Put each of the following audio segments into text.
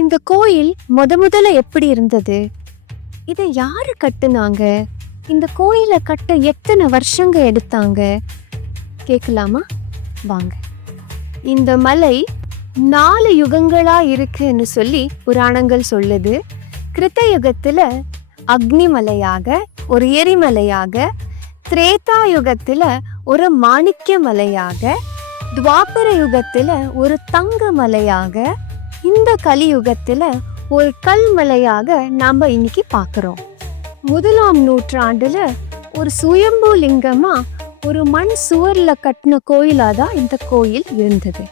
இந்த கோயில் முதல்ல எப்படி இருந்தது? இதை யாரு கட்டுனாங்க? இந்த கோயிலை கட்ட எத்தனை வருஷங்க எடுத்தாங்க? கேட்கலாமா? வாங்க. இந்த மலை 4 யுகங்களா இருக்குன்னு சொல்லி புராணங்கள் சொல்லுது. கிருத்த யுகத்துல அக்னி மலையாக, ஒரு எரிமலையாக, திரேதா யுகத்துல ஒரு மாணிக்க மலையாக, துவாபர யுகத்துல ஒரு தங்க மலையாக, இந்த கலியுகத்துல ஒரு கல்மலையாக நாம இன்னைக்கு பார்க்கிறோம். 1ஆம் நூற்றாண்டுல ஒரு சுயம்பு லிங்கமா ஒரு மண் சுவர்ல கட்டின கோயிலாதான் இந்த கோயில் இருந்தது.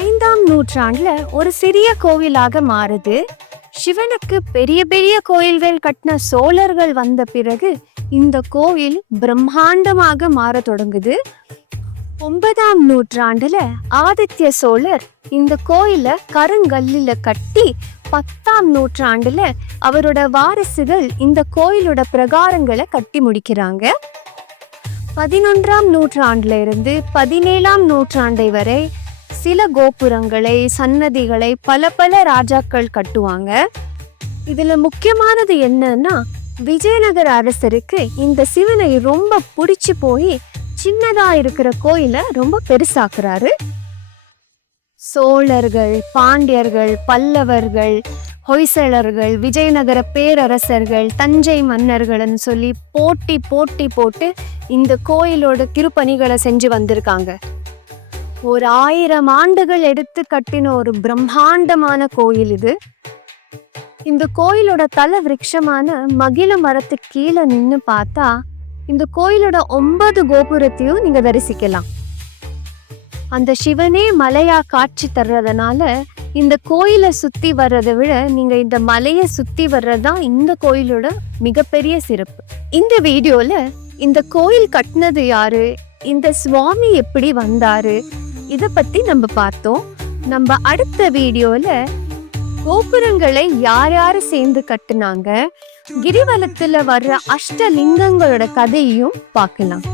5ஆம் நூற்றாண்டுல ஒரு சிறிய கோவிலாக மாறுது. சிவனுக்கு பெரிய பெரிய கோயில்கள் கட்டின சோழர்கள் வந்த பிறகு இந்த கோயில் பிரம்மாண்டமாக மாற தொடங்குது. 9ஆம் நூற்றாண்டுல ஆதித்ய சோழர் இந்த கோயில கருங்கல்லில கட்டி 10ஆம் நூற்றாண்டுல அவரோட வாரிசுகள் இந்த கோயிலோட பிரகாரங்களை கட்டி முடிக்கிறாங்க. 11ஆம் நூற்றாண்டுல இருந்து 17ஆம் நூற்றாண்டை வரை சில கோபுரங்களை, சன்னதிகளை பல ராஜாக்கள் கட்டுவாங்க. இதுல முக்கியமானது என்னன்னா, விஜயநகர அரசருக்கு இந்த சிவனை ரொம்ப பிடிச்சு போய் சின்னதா இருக்கிற கோயிலை ரொம்ப பெருசாக்குறாரு. சோழர்கள், பாண்டியர்கள், பல்லவர்கள், ஹொய்சளர்கள், விஜயநகர பேரரசர்கள், தஞ்சை மன்னர்கள்னு சொல்லி போட்டி போட்டு இந்த கோயிலோட திருப்பணிகளை செஞ்சு வந்திருக்காங்க. ஒரு 1000 ஆண்டுகள் எடுத்து கட்டின ஒரு பிரம்மாண்டமான கோயில் இது. இந்த கோயிலோட தல விருட்சமான மகிழ மரத்துக்கு கீழே நின்று பார்த்தா இந்த கோயிலோட 9 கோபுரத்தையும் நீங்க தரிசிக்கலாம். அந்த சிவனே மலையா காட்சி தர்றதுனால இந்த கோயிலை சுத்தி வர்றதை விட நீங்க இந்த மலையை சுத்தி வர்றதுதான் இந்த கோயிலோட மிகப்பெரிய சிறப்பு. இந்த வீடியோல இந்த கோயில் கட்டினது யாரு, இந்த சுவாமி எப்படி வந்தாரு, இத பத்தி நம்ம பார்த்தோம். நம்ம அடுத்த வீடியோல கோபுரங்களை யார் சேர்ந்து கட்டுனாங்க, கிரிவலத்துல வர்ற அஷ்டலிங்கங்களோட கதையும் பார்க்கலாம்.